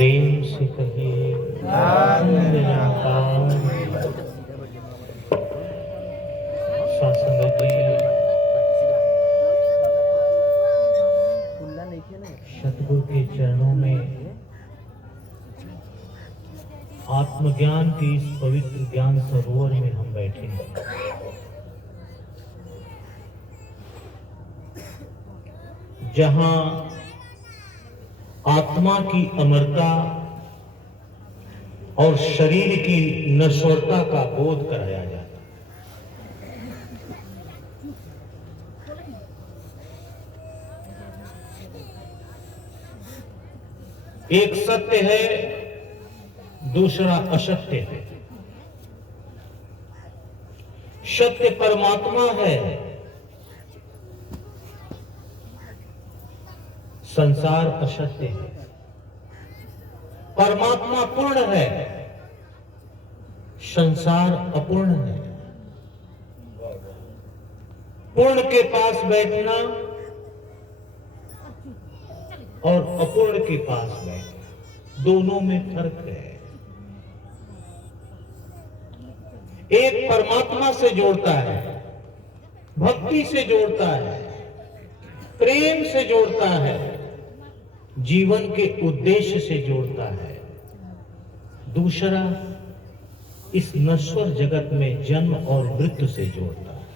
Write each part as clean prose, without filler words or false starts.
प्रेम से कहिए सत्संग जी, सतगुरु के चरणों में आत्मज्ञान के इस पवित्र ज्ञान सरोवर में हम बैठे हैं। जहां आत्मा की अमरता और शरीर की नश्वरता का बोध कराया जाता है। एक सत्य है, दूसरा असत्य है। सत्य परमात्मा है, संसार असत्य है। परमात्मा पूर्ण है, संसार अपूर्ण है। पूर्ण के पास बैठना और अपूर्ण के पास बैठना, दोनों में फर्क है। एक परमात्मा से जोड़ता है, भक्ति से जोड़ता है, प्रेम से जोड़ता है, जीवन के उद्देश्य से जोड़ता है। दूसरा इस नश्वर जगत में जन्म और मृत्यु से जोड़ता है।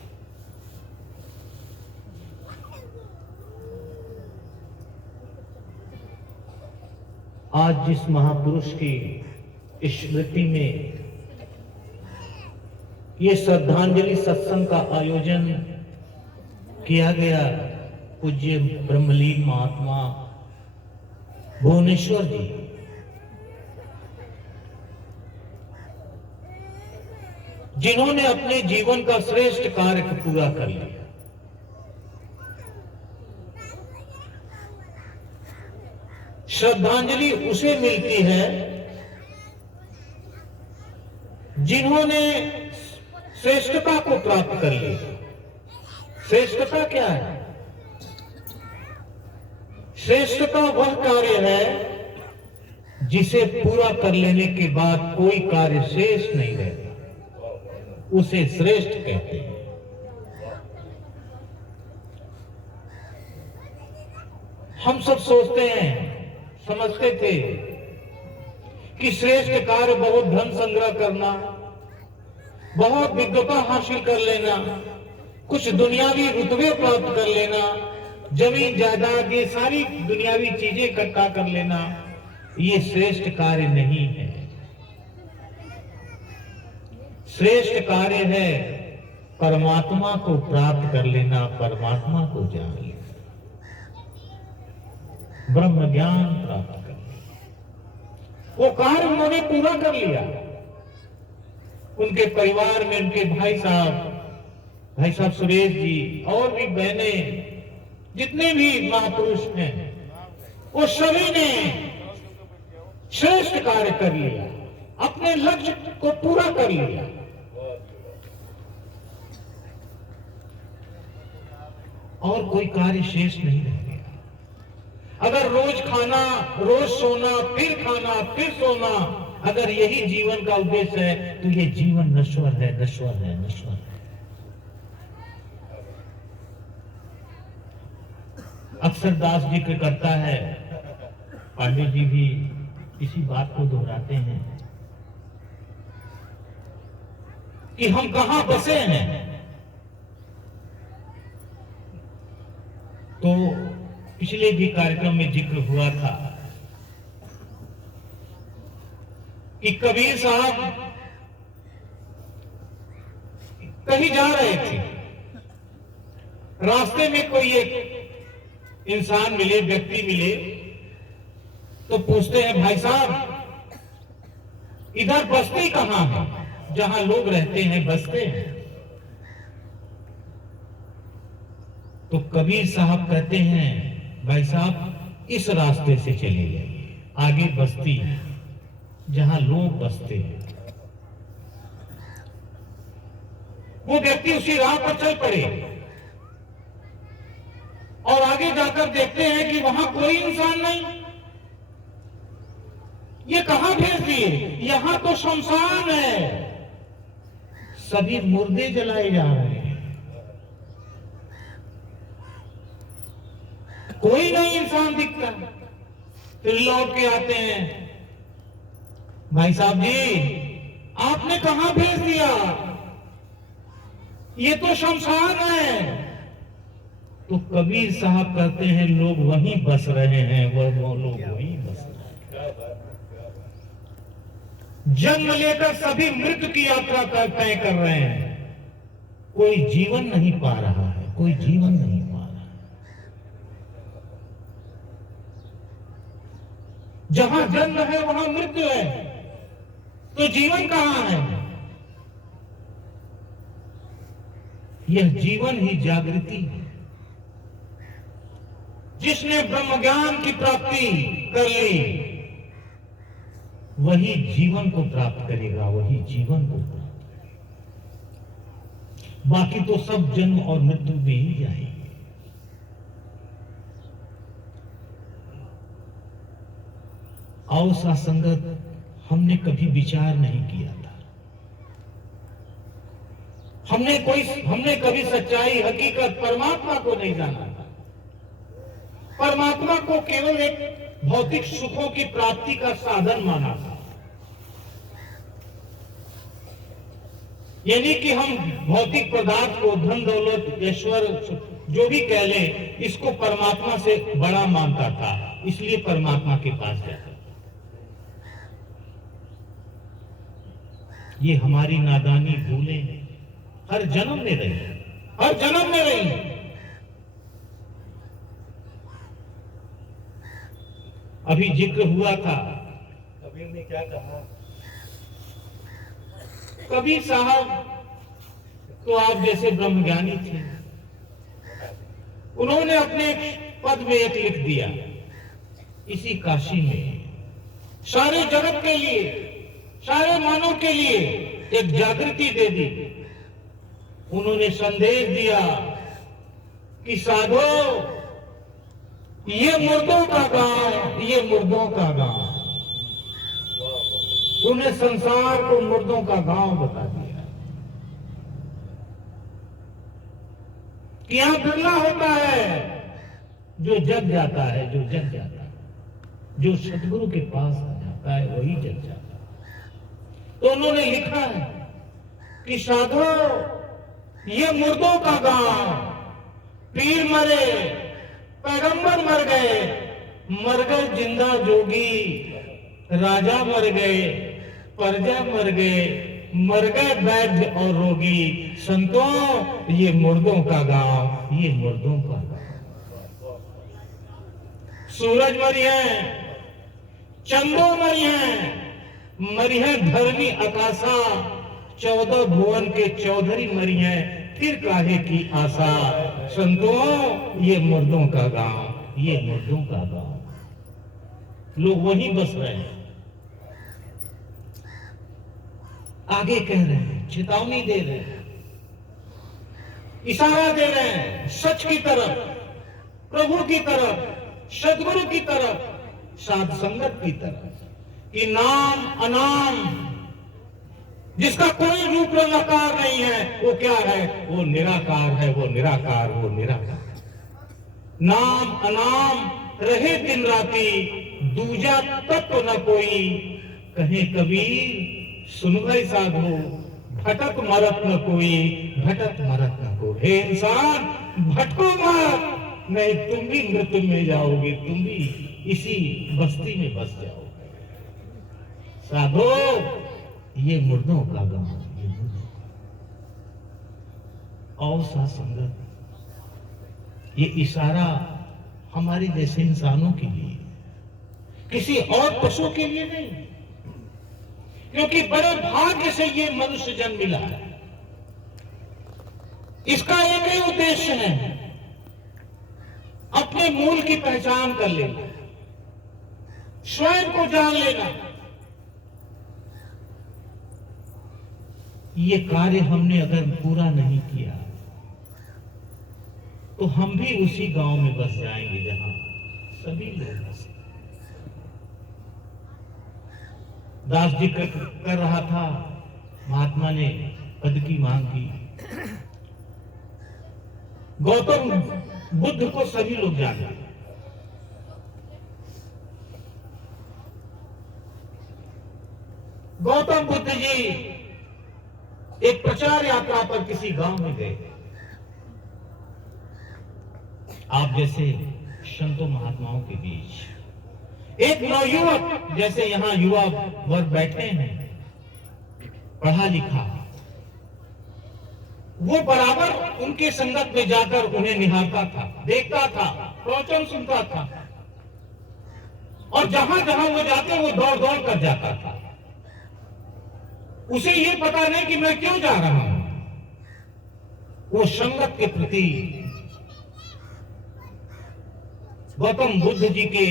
आज जिस महापुरुष की स्मृति में ये श्रद्धांजलि सत्संग का आयोजन किया गया, पूज्य ब्रह्मलीन महात्मा भुवनेश्वर जी, जिन्होंने अपने जीवन का श्रेष्ठ कार्य पूरा कर लिया। श्रद्धांजलि उसे मिलती है जिन्होंने श्रेष्ठता को प्राप्त कर लिया। श्रेष्ठता क्या है? श्रेष्ठता वह कार्य है जिसे पूरा कर लेने के बाद कोई कार्य शेष नहीं रहता, उसे श्रेष्ठ कहते हैं। हम सब सोचते हैं, समझते थे कि श्रेष्ठ कार्य बहुत धन संग्रह करना, बहुत विद्वता हासिल कर लेना, कुछ दुनियावी रुतबे प्राप्त कर लेना, जमीन जायदाद, ये सारी दुनियावी चीजें इकट्ठा कर लेना, ये श्रेष्ठ कार्य नहीं है। श्रेष्ठ कार्य है परमात्मा को प्राप्त कर लेना, परमात्मा को जान लेना, ब्रह्म ज्ञान प्राप्त कर लेना। वो कार्य उन्होंने पूरा कर लिया। उनके परिवार में उनके भाई साहब सुरेश जी और भी बहनें, जितने भी महापुरुष हैं, वो सभी ने श्रेष्ठ कार्य कर लिया, अपने लक्ष्य को पूरा कर लिया। और कोई कार्य शेष नहीं रह गया। अगर रोज खाना, रोज सोना, फिर खाना, फिर सोना, अगर यही जीवन का उद्देश्य है तो ये जीवन नश्वर है, नश्वर है, नश्वर है। अक्सर दास जिक्र करता है, पांडे जी भी इसी बात को दोहराते हैं कि हम कहां बसे हैं। तो पिछले भी कार्यक्रम में जिक्र हुआ था कि कबीर साहब कहीं जा रहे थे, रास्ते में कोई एक इंसान मिले, व्यक्ति मिले, तो पूछते हैं, भाई साहब इधर बस्ती कहां है? जहां लोग रहते हैं, बसते हैं। तो कबीर साहब कहते हैं, भाई साहब इस रास्ते से चले जाइए, आगे बस्ती है जहां लोग बसते हैं। वो व्यक्ति उसी राह पर चल पड़े और आगे जाकर देखते हैं कि वहां कोई इंसान नहीं। ये कहां भेज दिए? यहां तो शमशान है, सभी मुर्दे जलाए जा रहे हैं, कोई नहीं इंसान दिखता। फिर लौट के आते हैं, भाई साहब जी आपने कहां भेज दिया? ये तो शमशान है। तो कबीर साहब कहते हैं लोग वहीं बस रहे हैं, वो लोग वहीं बस रहे हैं। जन्म लेकर सभी मृत्यु की यात्रा तय कर रहे हैं, कोई जीवन नहीं पा रहा है, कोई जीवन नहीं पा रहा है। जहां जन्म है वहां मृत्यु है, तो जीवन कहां है? यह जीवन ही जागृति है। जिसने ब्रह्म ज्ञान की प्राप्ति कर ली वही जीवन को प्राप्त करेगा, वही जीवन को प्राप्त करेगा। बाकी तो सब जन्म और मृत्यु में ही जाएंगे। और सा संगत हमने कभी विचार नहीं किया था। हमने कभी सच्चाई, हकीकत, परमात्मा को नहीं जाना था। परमात्मा को केवल एक भौतिक सुखों की प्राप्ति का साधन माना था। यानी कि हम भौतिक पदार्थ को, धन दौलत, ऐश्वर्य, जो भी कह लें, इसको परमात्मा से बड़ा मानता था, इसलिए परमात्मा के पास जाता था। ये हमारी नादानी भूलें हर जन्म में रही, हर जन्म में रही। अभी जिक्र हुआ था, कबीर ने क्या कहा? कबीर साहब तो आप जैसे ब्रह्मज्ञानी थे, उन्होंने अपने पद में एक लिख दिया, इसी काशी में सारे जगत के लिए, सारे मानव के लिए एक जागृति दे दी। उन्होंने संदेश दिया कि साधो, ये मुर्दों का गांव, ये मुर्दों का गांव। उन्हें संसार को मुर्दों का गांव बता दिया कि यहां बिरला होता है जो जग जाता है, जो जग जाता है, जो सतगुरु के पास आ जाता है वही जग जाता है। तो उन्होंने लिखा है कि साधो, ये मुर्दों का गांव, पीर मरे, पैगंबर मर गए जिंदा जोगी, राजा मर गए, प्रजा मर गए वैद्य और रोगी। संतों, ये मुर्दों का गांव, ये मुर्दों का गांव। सूरज मरी है, चंदो मरी है, मरी है धरनी आकाशा, 14 भुवन के चौधरी मरी है, फिर काहे की आशा। संतों, ये मुर्दों का गांव, ये मुर्दों का गांव। लोग वहीं बस रहे हैं। आगे कह रहे हैं, चेतावनी दे रहे हैं, इशारा दे रहे हैं सच की तरफ, प्रभु की तरफ, सदगुरु की तरफ, साध संगत की तरफ, कि नाम अनाम जिसका कोई रूप नकार नहीं है, वो क्या है? वो निराकार है, वो निराकार, वो निराकार। नाम अनाम रहे दिन राती, दूजा तत्व न कोई। कहे कबीर सुन गए साधो, भटक मरत न कोई, भटक मरत न कोई। हे इंसान, भटको मत, नहीं तुम भी मृत्यु में जाओगे, तुम भी इसी बस्ती में बस जाओगे। साधो, ये मुर्दों का गांव, ये मुर्दों का। और सा संगत, ये इशारा हमारे जैसे इंसानों के लिए, किसी और पशु के लिए नहीं, क्योंकि बड़े भाग्य से ये मनुष्य जन्म मिला है। इसका एक ही उद्देश्य है, अपने मूल की पहचान कर लेना, स्वयं को जान लेना। ये कार्य हमने अगर पूरा नहीं किया तो हम भी उसी गांव में बस जाएंगे जहां सभी लोग बस। दास जी कर रहा था, महात्मा ने पद की मांग की। गौतम बुद्ध को सभी लोग जानते हैं। गौतम बुद्ध जी एक प्रचार यात्रा पर किसी गांव में गए। आप जैसे संतों महात्माओं के बीच एक नवयुवक, जैसे यहां युवा वर्ग बैठे हैं, पढ़ा लिखा, वो बराबर उनके संगत में जाकर उन्हें निहारता था, देखता था, प्रवचन सुनता था, और जहां जहां वो जाते वो दौड़ दौड़ कर जाता था। उसे ये पता नहीं कि मैं क्यों जा रहा हूं। वो संगत के प्रति, गौतम बुद्ध जी के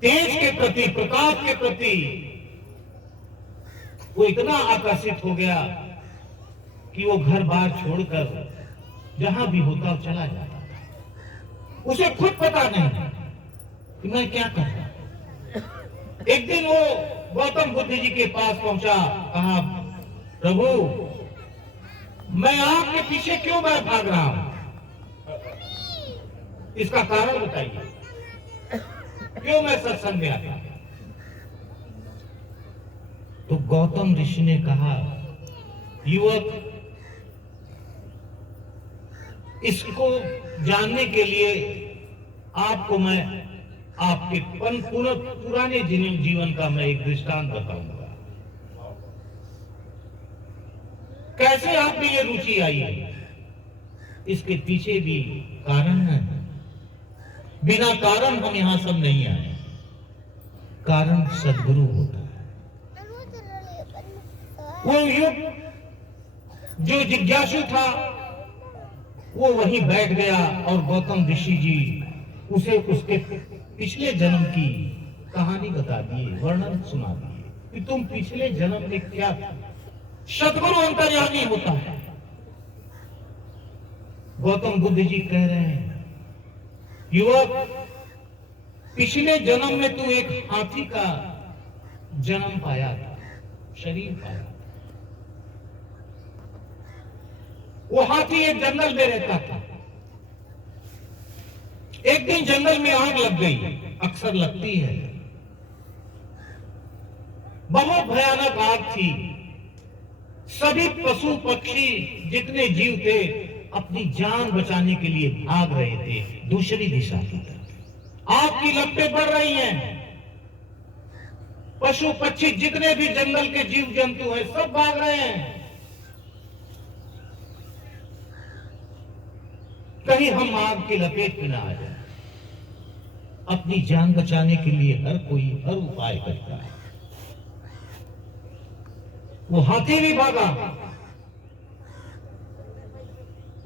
तेज के प्रति, प्रकाश के प्रति वो इतना आकर्षित हो गया कि वो घर बार छोड़कर जहां भी होता वो चला जाता था। उसे खुद पता नहीं कि मैं क्या कर रहा हूं। एक दिन वो गौतम बुद्ध जी के पास पहुंचा, कहा, प्रभु, मैं आपके पीछे क्यों मैं भाग रहा हूं? इसका कारण बताइए, क्यों मैं सत्संग में आता? तो गौतम ऋषि ने कहा, युवक, इसको जानने के लिए आपको मैं आपके पुराने जीवन का मैं एक दृष्टांत बताऊंगा। कैसे आप में ये रुचि आई है, इसके पीछे भी कारण है। बिना कारण हम यहां सब नहीं आए। कारण सद्गुरु होता है। वो युग जो जिज्ञासु था वो वहीं बैठ गया और गौतम ऋषि जी उसे उसके पिछले जन्म की कहानी बता दिए, वर्णन सुना दिए कि तुम पिछले जन्म में क्या था। सद्गुरु अंतर्यामी होता है। गौतम बुद्ध जी कह रहे हैं, युवक, पिछले जन्म में तू एक हाथी का जन्म पाया था, शरीर पाया था। वो हाथी एक जंगल में रहता था। एक दिन जंगल में आग लग गई, अक्सर लगती है। बहुत भयानक आग थी। सभी पशु पक्षी जितने जीव थे अपनी जान बचाने के लिए भाग रहे थे दूसरी दिशा की तरफ। आग की लपटें बढ़ रही हैं। पशु पक्षी जितने भी जंगल के जीव जंतु हैं सब भाग रहे हैं। कहीं हम आग की लपेट में ना आ जाए। अपनी जान बचाने के लिए हर कोई हर उपाय करता है। वो हाथी भी भागा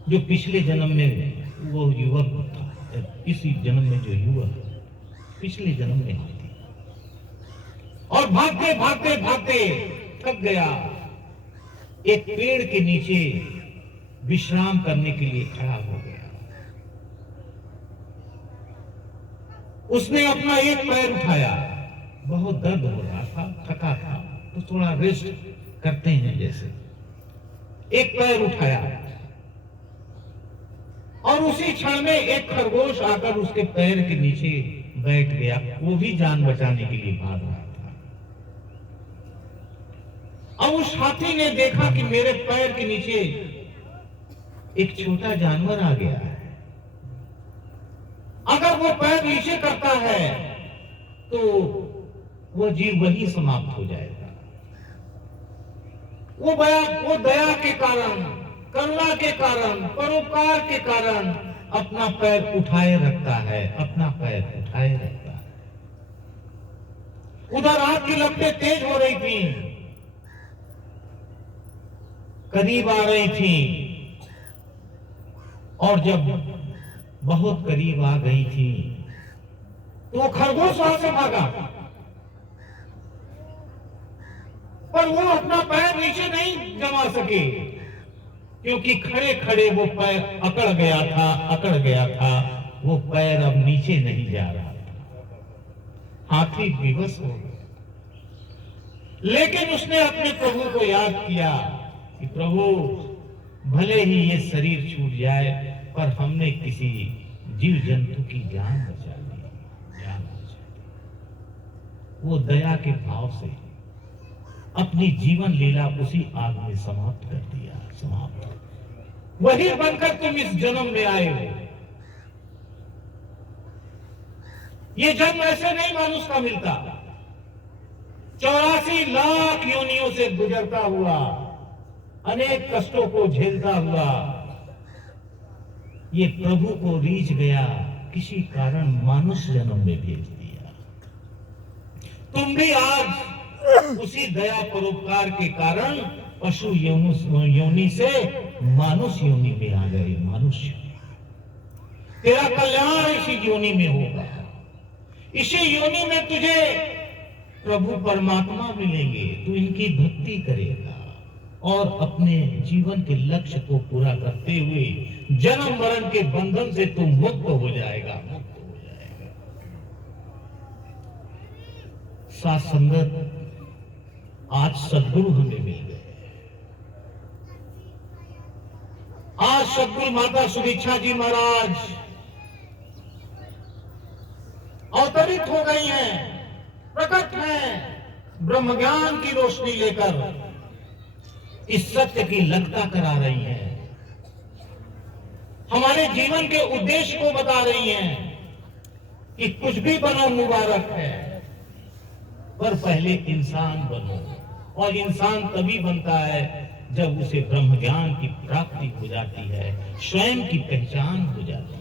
जो पिछले जन्म में वो युवक था। इसी जन्म में जो युवक पिछले जन्म में हाथी, और भागते भागते भागते थक गया। एक पेड़ के नीचे विश्राम करने के लिए खड़ा हो गया। उसने अपना एक पैर उठाया। बहुत दर्द हो रहा था, थका था, तो थोड़ा रेस्ट करते हैं जैसे। एक पैर उठाया और उसी क्षण में एक खरगोश आकर उसके पैर के नीचे बैठ गया। वो भी जान बचाने के लिए भाग रहा था। अब उस हाथी ने देखा कि मेरे पैर के नीचे एक छोटा जानवर आ गया है। अगर वो पैर नीचे करता है तो वो जीव वही समाप्त हो जाएगा। वो दया के कारण, करुणा के कारण, परोपकार के कारण अपना पैर उठाए रखता है, अपना पैर उठाए रखता है। उधर आग की लपटें तेज हो रही थी, करीब आ रही थी, और जब बहुत करीब आ गई थी तो खरगोश वहां से भागा, पर वो अपना पैर नीचे नहीं जमा सके, क्योंकि खड़े खड़े वो पैर अकड़ गया था। वो पैर अब नीचे नहीं जा रहा था। हाथी विवश हो गया। लेकिन उसने अपने प्रभु को याद किया कि प्रभु, भले ही ये शरीर छूट जाए, पर हमने किसी जीव जंतु की जान बचा ली, जान बचा ली। वो दया के भाव से अपनी जीवन लीला उसी आग में समाप्त कर दिया, समाप्त। वही बनकर तुम इस जन्म में आए हो। ये जन्म ऐसे नहीं मानुष का मिलता। 84 लाख योनियों से गुजरता हुआ, अनेक कष्टों को झेलता हुआ, ये प्रभु को रीझ गया, किसी कारण मानुष जन्म में भेज दिया। तुम भी आज उसी दया परोपकार के कारण पशु योनि से मानुष योनि में आ गए। मनुष्य, तेरा कल्याण इसी योनि में होगा। इसी योनि में तुझे प्रभु परमात्मा मिलेंगे। तू इनकी भक्ति करेगा और अपने जीवन के लक्ष्य को पूरा करते हुए जन्म मरण के बंधन से तू मुक्त हो जाएगा, मुक्त हो जाएगा। साथ संगत, आज सद्गुरु हमें मिल गए। आज सद्गुरु माता सुदीक्षा जी महाराज अवतरित हो गई हैं, प्रकट हैं, ब्रह्म ज्ञान की रोशनी लेकर इस सत्य की लगता करा रही हैं, हमारे जीवन के उद्देश्य को बता रही हैं कि कुछ भी बनो मुबारक है, पर पहले इंसान बनो। और इंसान तभी बनता है जब उसे ब्रह्म ज्ञान की प्राप्ति हो जाती है, स्वयं की पहचान हो जाती है।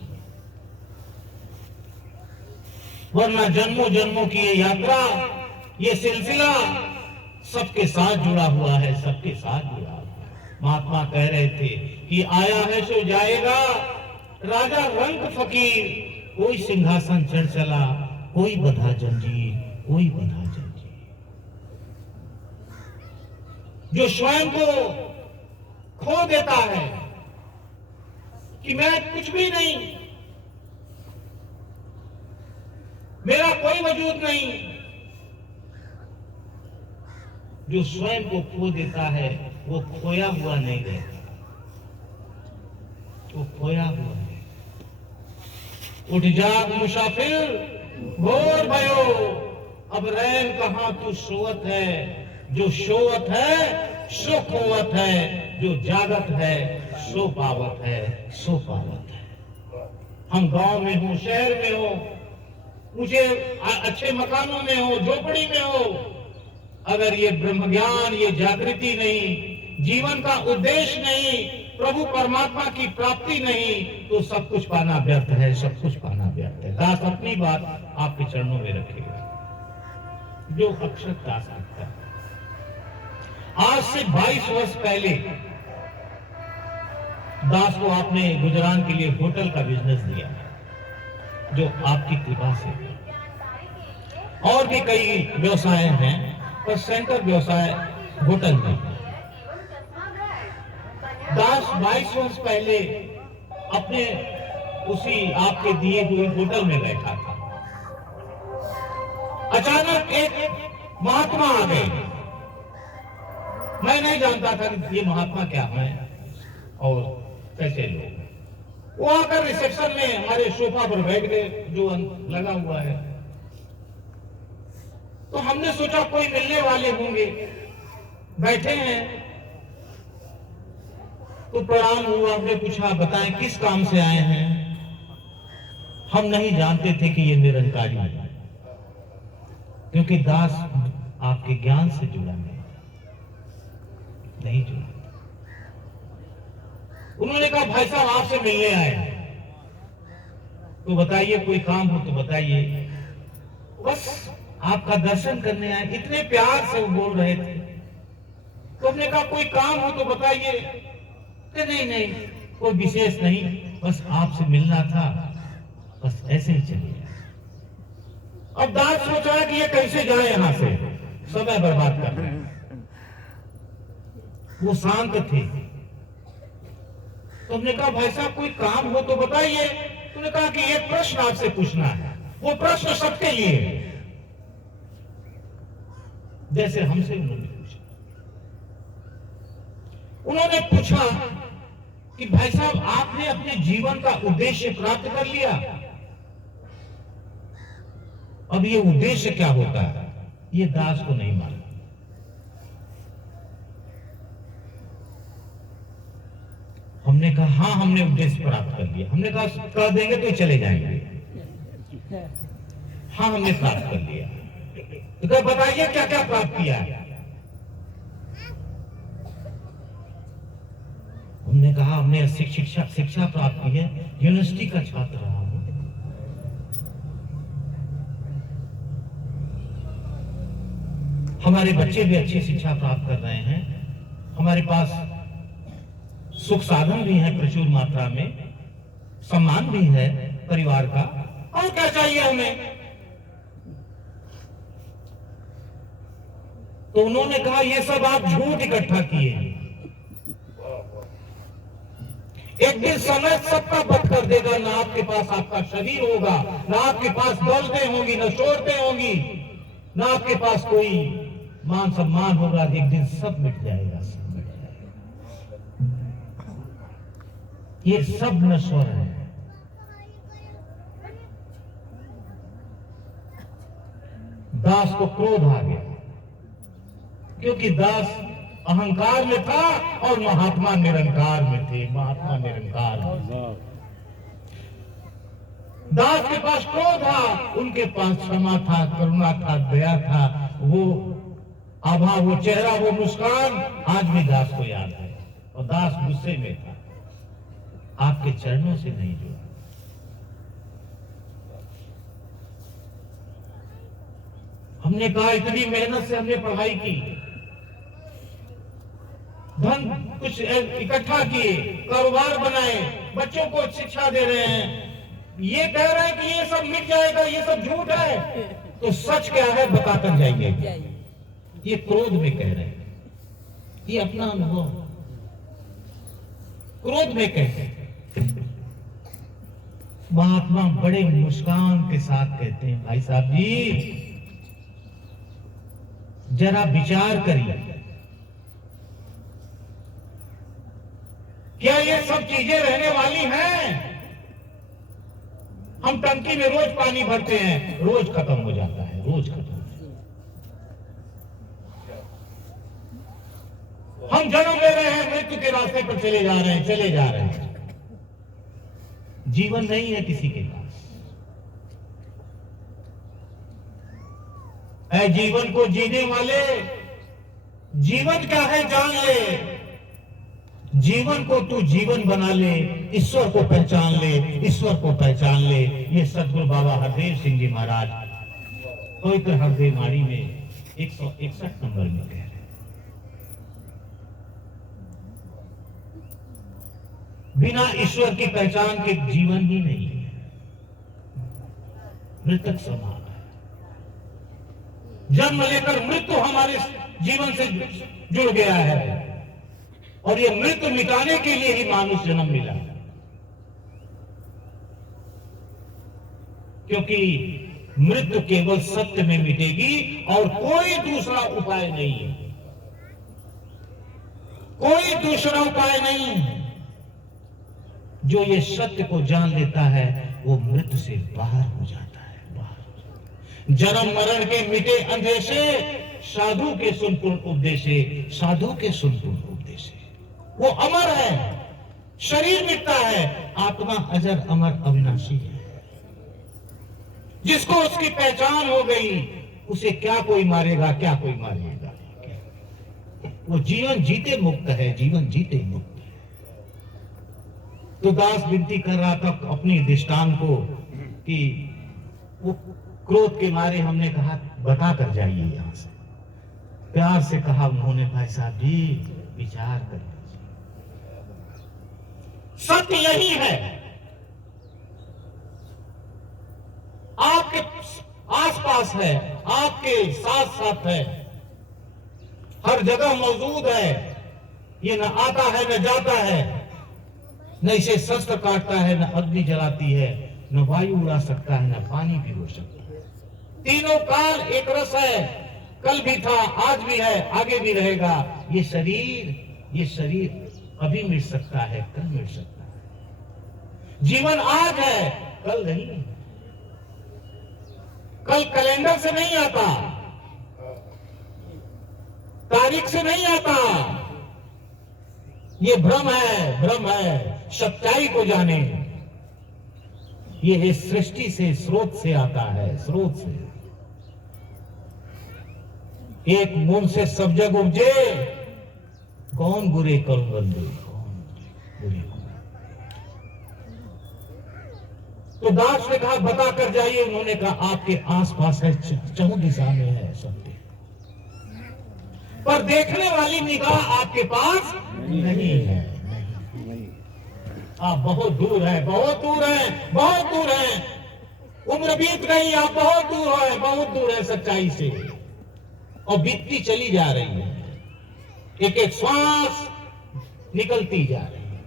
वरना जन्मों जन्मों की ये यात्रा, ये सिलसिला सबके साथ जुड़ा हुआ है, सबके साथ जुड़ा हुआ है। महात्मा कह रहे थे कि आया है सो जाएगा, राजा रंग फकीर, कोई सिंहासन चढ़ चला, कोई बंधा जंजीर, कोई बंधा जंजीर। जो स्वयं को खो देता है कि मैं कुछ भी नहीं, मेरा कोई वजूद नहीं, जो स्वयं को खो देता है वो खोया हुआ नहीं रहता, वो खोया हुआ है। उठ जाग मुसाफिर, भोर भयो, अब रैन कहां तू सोवत है। जो सोवत है सो खोवत है, जो जागत है सो पावत है, सो पावत है। हम गांव में हो, शहर में हो, मुझे अच्छे मकानों में हो, झोपड़ी में हो, अगर ये ब्रह्म ज्ञान, ये जागृति नहीं, जीवन का उद्देश्य नहीं, प्रभु परमात्मा की प्राप्ति नहीं, तो सब कुछ पाना व्यर्थ है, सब कुछ पाना व्यर्थ है। दास अपनी बात आपके चरणों में रखेगा, जो अक्षर दास रखता है। आज से 22 वर्ष पहले दास को आपने गुजरान के लिए होटल का बिजनेस दिया, जो आपकी कृपा से। और भी कई व्यवसाय हैं, पर सेंटर व्यवसाय होटल में। दास 22 वर्ष पहले अपने उसी आपके दिए हुए होटल में बैठा था। अचानक एक महात्मा आ गए। मैं नहीं जानता था कि ये महात्मा क्या है और कैसे लोग। वो आकर रिसेप्शन में हमारे सोफा पर बैठ गए, जो लगा हुआ है। तो हमने सोचा कोई मिलने वाले होंगे, बैठे हैं। तो प्रणाम हुआ, हमने पूछा बताएं किस काम से आए हैं। हम नहीं जानते थे कि ये निरंकारी है, क्योंकि दास आपके ज्ञान से जुड़ा नहीं जुड़ा। उन्होंने कहा भाई साहब आपसे मिलने आए हैं, तो बताइए कोई काम हो तो बताइए, बस आपका दर्शन करने आए। इतने प्यार से वो बोल रहे थे। तो हमने कहा कोई काम हो तो बताइए। कि नहीं नहीं, कोई विशेष नहीं, बस आपसे मिलना था, बस ऐसे ही चलिए। अब दास सोचा कि ये कैसे जाए यहां से, समय बर्बाद कर रहे हैं। वो शांत थे। तो हमने कहा भाई साहब कोई काम हो तो बताइए। उन्होंने कहा कि एक प्रश्न आपसे पूछना है। वो प्रश्न सबके लिए है। जैसे हमसे उन्होंने पूछा। उन्होंने पूछा कि भाई साहब, आपने अपने जीवन का उद्देश्य प्राप्त कर लिया, अब ये उद्देश्य क्या होता है, ये दास को नहीं मालूम। हमने कहा हाँ, हमने उद्देश्य प्राप्त कर लिया। हमने कहा कर देंगे तो चले जाएंगे। हाँ, हमने प्राप्त कर लिया। तो बताइए क्या क्या प्राप्त किया है। हमने कहा हमने शिक्षा प्राप्त की है, यूनिवर्सिटी का छात्र रहा हूं। हमारे बच्चे भी अच्छी शिक्षा प्राप्त कर रहे हैं, हमारे पास सुख साधन भी है प्रचुर मात्रा में, सम्मान भी है परिवार का, और क्या चाहिए हमें। तो उन्होंने कहा ये सब आप झूठ इकट्ठा किए, एक दिन समय सबका बंद कर देगा, ना आपके पास आपका शरीर होगा, ना आपके पास दौलतें होंगी, ना शोहरतें होंगी, ना आपके पास कोई मान सम्मान होगा। एक दिन सब मिट जाएगा, सब मिट जाएगा। ये सब नश्वर है। दास को क्रोध आ गया, क्योंकि दास अहंकार में था और महात्मा निरंकार में थे। महात्मा निरंकार में, दास के पास क्रोध था, उनके पास क्षमा था, करुणा था, दया था। वो आभा, वो चेहरा, वो मुस्कान आज भी दास को याद है। और दास गुस्से में था, आपके चरणों से नहीं जुड़ा। हमने कहा इतनी मेहनत से हमने पढ़ाई की, धन कुछ इकट्ठा किए, कारोबार बनाए, बच्चों को शिक्षा दे रहे हैं, ये कह रहे हैं कि ये सब मिट जाएगा, ये सब झूठ है। तो सच क्या है बताकर जाइए। ये क्रोध में कह रहे हैं, ये अपना अनुभव क्रोध में कहते हैं। महात्मा बड़े मुस्कान के साथ कहते हैं, भाई साहब जी जरा विचार करिए, क्या ये सब चीजें रहने वाली हैं? हम टंकी में रोज पानी भरते हैं, रोज खत्म हो जाता है, रोज खत्म। हम जन्म ले रहे हैं, मृत्यु के रास्ते पर चले जा रहे हैं, चले जा रहे हैं। जीवन नहीं है किसी के पास। ऐ जीवन को जीने वाले, जीवन क्या है जान ले, जीवन को तू जीवन बना ले, ईश्वर को पहचान ले, ईश्वर को पहचान ले। ये सदगुरु बाबा हरदेव सिंह जी महाराज पवित्र हरदेव वाणी में 161 नंबर में कह रहे हैं। बिना ईश्वर की पहचान के जीवन ही नहीं है, मृतक समान है। जन्म लेकर मृत्यु हमारे जीवन से जुड़ गया है, और ये मृत्यु मिटाने के लिए ही मानुष जन्म मिला, क्योंकि मृत्यु केवल सत्य में मिटेगी और कोई दूसरा उपाय नहीं है, कोई दूसरा उपाय नहीं। जो ये सत्य को जान लेता है वो मृत्यु से बाहर हो जाता है, बाहर। जन्म मरण के मिटे अंधेशे, साधु के सुनपुर उपदेशे, साधु के सुनपुर उपदेशे। वो अमर है, शरीर मिटता है, आत्मा अजर अमर अविनाशी है। जिसको उसकी पहचान हो गई, उसे क्या कोई मारेगा, क्या कोई मारेगा। वो जीवन जीते मुक्त है, जीवन जीते मुक्त है। तो दास विनती कर रहा था अपनी दृष्टांत को कि वो क्रोध के मारे हमने कहा बता कर जाइए यहां से। प्यार से कहा उन्होंने, भाई साहब जी विचार कर, सत्य यही है, आपके आसपास है, आपके साथ साथ है, हर जगह मौजूद है। ये न आता है न जाता है, न इसे शस्त्र काटता है, न अग्नि जलाती है, न वायु उड़ा सकता है, न पानी भिगो सकता है। तीनों काल एक रस है, कल भी था, आज भी है, आगे भी रहेगा। ये शरीर अभी मिट सकता है, कल मिट सकता है। जीवन आज है, कल नहीं। कल कैलेंडर से नहीं आता, तारीख से नहीं आता। ये भ्रम है। सच्चाई को जाने, ये इस सृष्टि से, स्रोत से आता है, स्रोत से। एक मूल से सब जग उपजे, कौन बुरे कौन बंदे, कौन बुरे कौन। तो दास ने कहा बता कर जाइए। उन्होंने कहा आपके आसपास है, चहुं दिशा में है सत्य, पर देखने वाली निगाह आपके पास नहीं है। आप बहुत दूर है, बहुत दूर है, बहुत दूर है। उम्र बीत गई, आप बहुत दूर है सच्चाई से, और बीतती चली जा रही है। एक एक श्वास निकलती जा रही है,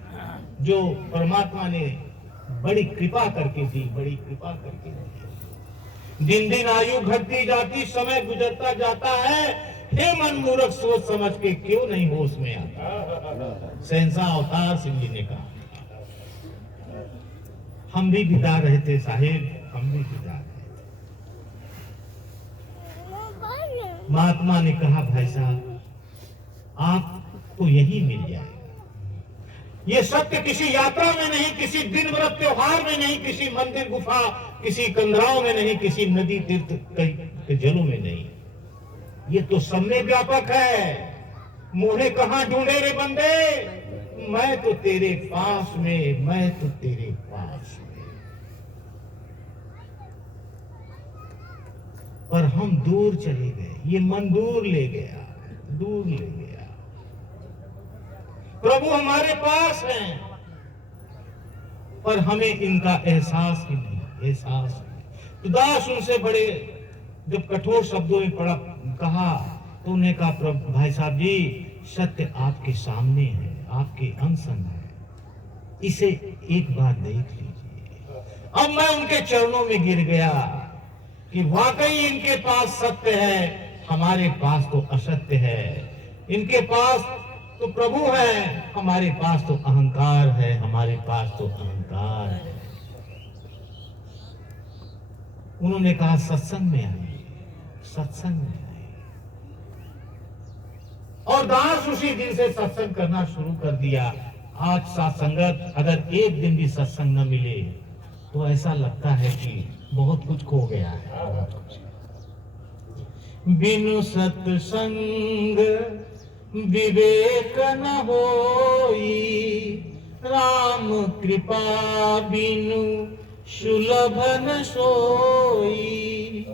जो परमात्मा ने बड़ी कृपा करके दी, बड़ी कृपा करके दी। दिन दिन आयु घटती जाती, समय गुजरता जाता है। हे मन मूर्ख, सोच समझ के क्यों नहीं होश में आता। शहंशाह अवतार सिंह जी ने कहा, हम भी बिता रहे थे साहेब, हम भी बिता रहे थे। महात्मा ने कहा भाई साहब, आपको यही मिल जाएगा। ये सत्य किसी यात्रा में नहीं, किसी दिन व्रत त्योहार में नहीं, किसी मंदिर गुफा, किसी कंदराव में नहीं, किसी नदी तीर्थ के जलों में नहीं। ये तो सबने व्यापक है। मोहे कहां ढूंढे रे बंदे, मैं तो तेरे पास में, मैं तो तेरे पास में। पर हम दूर चले गए, ये मन दूर ले गया, दूर ले गया। प्रभु हमारे पास हैं, पर हमें इनका एहसास ही नहीं, एहसास नहीं। तो दास उनसे बड़े जब कठोर शब्दों में पड़ा कहा, तो उन्हें कहा प्रभु भाई साहब जी, सत्य आपके सामने है, आपके अंग संग है, इसे एक बार देख लीजिए। अब मैं उनके चरणों में गिर गया कि वाकई इनके पास सत्य है, हमारे पास तो असत्य है। इनके पास तो प्रभु है, हमारे पास तो अहंकार है, हमारे पास तो अहंकार है। उन्होंने कहा सत्संग में आइए, सत्संग में आइए। और दास उसी दिन से सत्संग करना शुरू कर दिया। आज सत्संगत, अगर एक दिन भी सत्संग न मिले तो ऐसा लगता है कि बहुत कुछ खो गया है, बहुत कुछ। बिनु सत्संग विवेक न होई, राम कृपा बिनु सुलभ न सोई।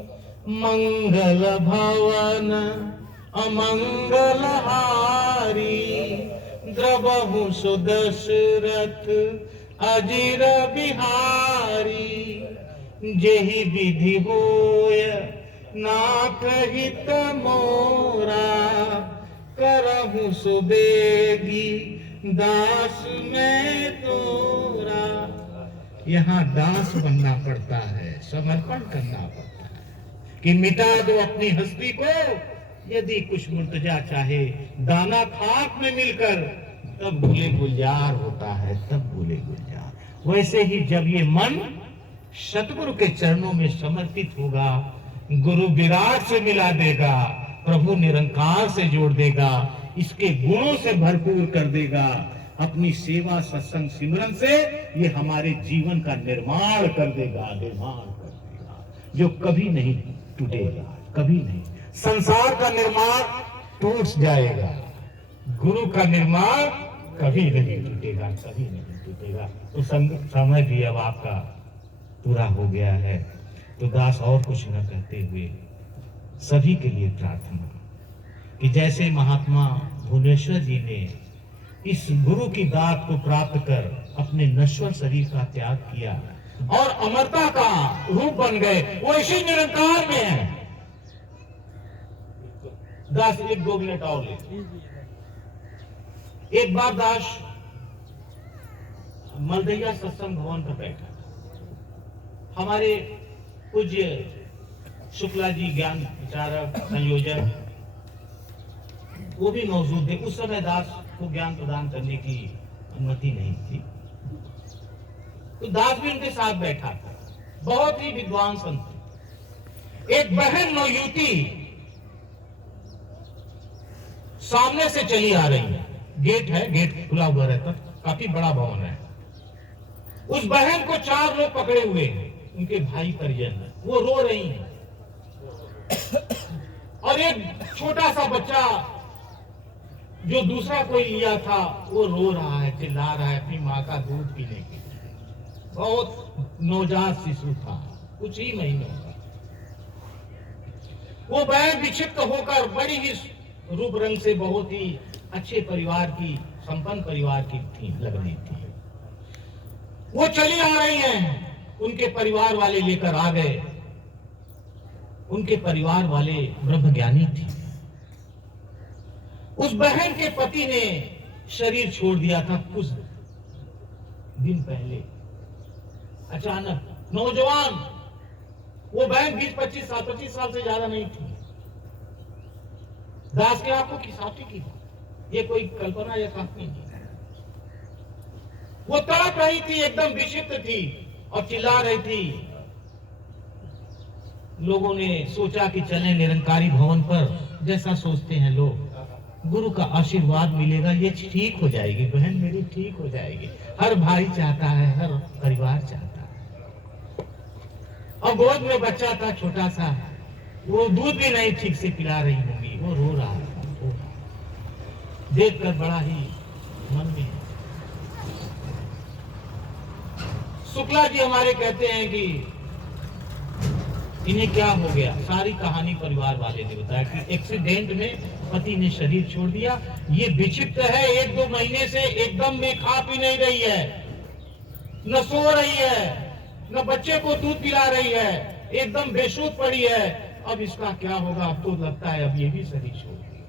मंगल भवन अमंगल हारी, द्रवहु सुदशरथ अजिर बिहारी। जेहि विधि होय नाथ हित मोरा, करहु सुबेगी दास में तोरा। यहाँ दास बनना पड़ता है, समर्पण करना पड़ता है कि मिटा दो अपनी हस्ती को। यदि कुछ मुर्तजा चाहे दाना खाक में मिलकर, तब भूले गुलजार होता है, तब भूले गुलजार। वैसे ही जब ये मन सतगुरु के चरणों में समर्पित होगा, गुरु विराट से मिला देगा, प्रभु निरंकार से जोड़ देगा, इसके गुणों से भरपूर कर देगा। अपनी सेवा सत्संग सिमरन से ये हमारे जीवन का निर्माण कर देगा, निर्माण कर देगा, जो कभी नहीं टूटेगा, कभी नहीं। संसार का निर्माण टूट जाएगा, गुरु का निर्माण कभी नहीं टूटेगा, कभी नहीं टूटेगा। तो समय भी अब आपका पूरा हो गया है, तो दास और कुछ न कहते हुए सभी के लिए प्रार्थना कि जैसे महात्मा भुवनेश्वर जी ने इस गुरु की दात को प्राप्त कर अपने नश्वर शरीर का त्याग किया और अमरता का रूप बन गए, वो इसी निरंकार में है। दास एक 2 मिनट और ले। एक बार दास मलदैया सत्संग भवन पर बैठा, हमारे पूज्य शुक्ला जी ज्ञान विचारक संयोजक वो भी मौजूद थे। उस समय दास को ज्ञान प्रदान करने की अनुमति नहीं थी, तो दास भी उनके साथ बैठा था। बहुत ही विद्वान संत। एक बहन नौयुवती सामने से चली आ रही है, गेट है, गेट खुला हुआ रहता, काफी बड़ा भवन है। उस बहन को 4 लोग पकड़े हुए हैं, उनके भाई परिजन है, वो रो रही हैं। और एक छोटा सा बच्चा जो दूसरा कोई लिया था वो रो रहा है, चिल्ला रहा है अपनी माँ का दूध पीने के लिए। बहुत नवजात शिशु था, कुछ ही महीनों का। वो बहन विक्षिप्त होकर बड़ी ही रूप रंग से बहुत ही अच्छे परिवार की, संपन्न परिवार की थी, लग रही थी। वो चली आ रही हैं, उनके परिवार वाले लेकर आ गए। उनके परिवार वाले ब्रह्मज्ञानी थे। उस बहन के पति ने शरीर छोड़ दिया था कुछ दिन पहले। अचानक नौजवान, वो बहन 20-25 साल, 25 साल से ज्यादा नहीं थी। दास के आपको किसाती की, ये कोई कल्पना या कल्पना नहीं। वो तड़प रही थी, एकदम विक्षिप्त थी और चिल्ला रही थी। लोगों ने सोचा कि चलें निरंकारी भवन पर, जैसा सोचते हैं लोग, गुरु का आशीर्वाद मिलेगा, ये ठीक हो जाएगी, बहन मेरी ठीक हो जाएगी। हर भाई चाहता है, हर परिवार चाहता है। और गोद में बच्चा था छोटा सा, वो दूध भी नहीं ठीक से पिला रही होंगी, वो रो रहा था। देखकर बड़ा ही मन में। शुक्ला जी हमारे कहते हैं कि इन्हें क्या हो गया। सारी कहानी परिवार वाले ने बताया कि एक्सीडेंट में पति ने शरीर छोड़ दिया। ये विक्षिप्त है, 1-2 महीने से एकदम में खा पी नहीं रही है, न सो रही है, न बच्चे को दूध पिला रही है, एकदम बेसुध पड़ी है। अब इसका क्या होगा, अब तो लगता है अब ये भी शरीर छोड़ देगी।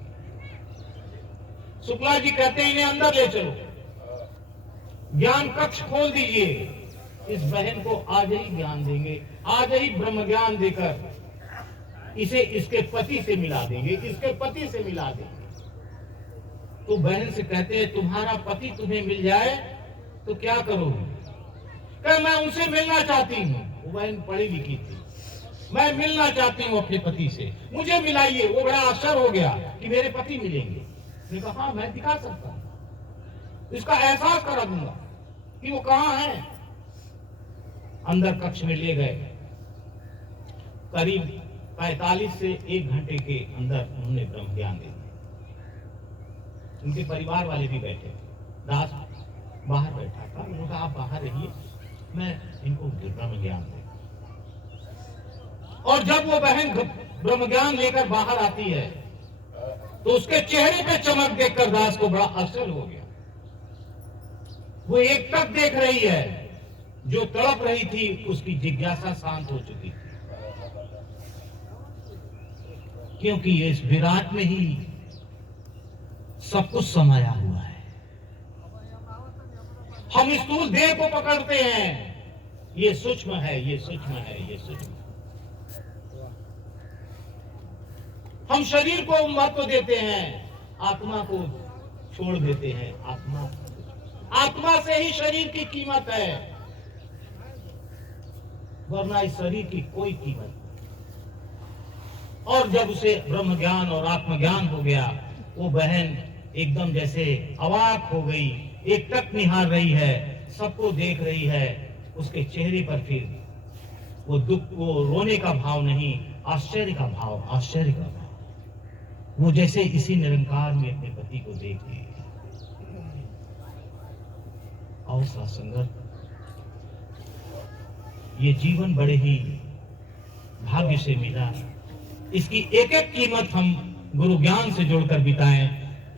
शुक्ला जी कहते हैं इन्हें अंदर ले चलो, ज्ञान कक्ष खोल दीजिए, इस बहन को आज ही ज्ञान देंगे, आज ही ब्रह्म ज्ञान देकर इसे इसके पति से मिला देंगे, इसके पति से मिला देंगे। तो बहन से कहते हैं तुम्हारा पति तुम्हें मिल जाए तो क्या करोगे? कह मैं उनसे मिलना चाहती हूँ। वो बहन पढ़ी लिखी थी। मैं मिलना चाहती हूँ अपने पति से, मुझे मिलाइए। वो बड़ा आश्चर्य हो गया कि मेरे पति मिलेंगे। मैंने कहा हाँ मैं दिखा सकता हूँ, इसका एहसास करा दूंगा कि वो कहाँ है। अंदर कक्ष में ले गए। करीब 45 से 1 घंटे के अंदर उन्होंने ब्रह्म ज्ञान दे दिया। उनके परिवार वाले भी बैठे थे। दास बाहर बैठा था। उन्होंने कहा आप बाहर रहिए, मैं इनको ब्रह्म ज्ञान दे। और जब वो बहन ब्रह्म ज्ञान लेकर बाहर आती है तो उसके चेहरे पे चमक देखकर दास को बड़ा आश्चर्य हो गया। वो एक टक देख रही है, जो तड़प रही थी उसकी जिज्ञासा शांत हो चुकी थी, क्योंकि इस विराट में ही सब कुछ समाया हुआ है। हम स्थूल देह को पकड़ते हैं, ये सूक्ष्म है, ये सूक्ष्म है, ये सूक्ष्म। हम शरीर को महत्व देते हैं, आत्मा को छोड़ देते हैं। आत्मा से ही शरीर की कीमत है, वरना इस शरीर की कोई कीमत नहीं। और जब उसे ब्रह्म ज्ञान और आत्मज्ञान हो गया, वो बहन एकदम जैसे अवाक हो गई, एक टक निहार रही है, सबको देख रही है। उसके चेहरे पर फिर वो दुख, वो रोने का भाव नहीं, आश्चर्य का भाव, आश्चर्य का भाव। वो जैसे इसी निरंकार में अपने पति को देख रही है। और सत्संगत, ये जीवन बड़े ही भाग्य से मिला। इसकी एक एक कीमत हम गुरु ज्ञान से जोड़कर बिताएं,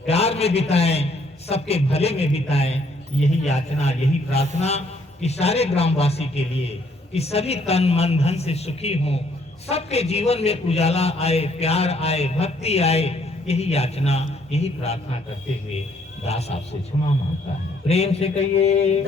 प्यार में बिताएं, सबके भले में बिताएं। यही याचना, यही प्रार्थना कि सारे ग्रामवासी के लिए, कि सभी तन मन धन से सुखी हों, सबके जीवन में उजाला आए, प्यार आए, भक्ति आए। यही याचना, यही प्रार्थना करते हुए दास आपसे क्षमा मांगता है। प्रेम से कहिए।